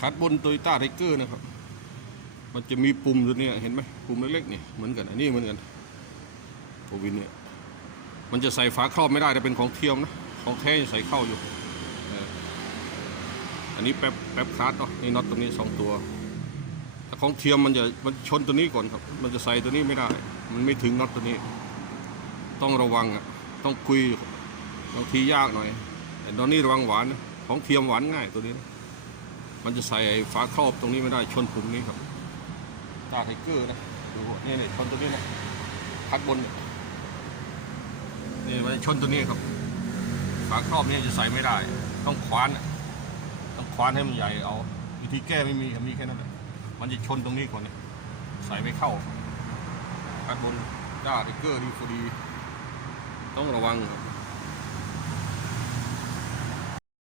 คัดบนโตโยต้าไทเกอร์นะครับ มันจะมีปุ่มตัวนี้เห็นไหมปุ่มเล็กๆเนี่ยเหมือนกันอันนี้เหมือนกันโอวินเนี่ย มันจะใส่ฝาครอบไม่ได้แต่เป็นของเทียมนะ ของแท้ยังใส่เข้าอยู่ อันนี้แป๊บแป๊บคาร์ดเนาะนี่น็อตตรงนี้สองตัวแต่ของเทียมมันจะมันชนตัวนี้ก่อนครับ มันจะใส่ตัวนี้ไม่ได้ มันไม่ถึงน็อตตัวนี้ ต้องระวังอะต้องคุยบางทียากหน่อย แต่ตอนนี้ระวังหวานนะของเทียมหวานง่ายตัวนี้นะ มันจะใส่ไอ้ฝาครอบตรงนี้ไม่ได้ชนปุ่มนี้ครับตาไทเกอร์นะดูนี่นี่ชนตัวนี้นะพัดบนเนี่ยนี่มันจะชนตัวนี้ครับ ฝาครอบนี่จะใส่ไม่ได้ ต้องคว้านต้องคว้านให้มันใหญ่เอาวิธีแก้ไม่มีมีแค่นั้นแหละมันจะชนตรงนี้ก่อนเนี่ยใส่ไม่เข้าพัดบนด้าไทเกอร์ดีฟดี ต้องระวังครับ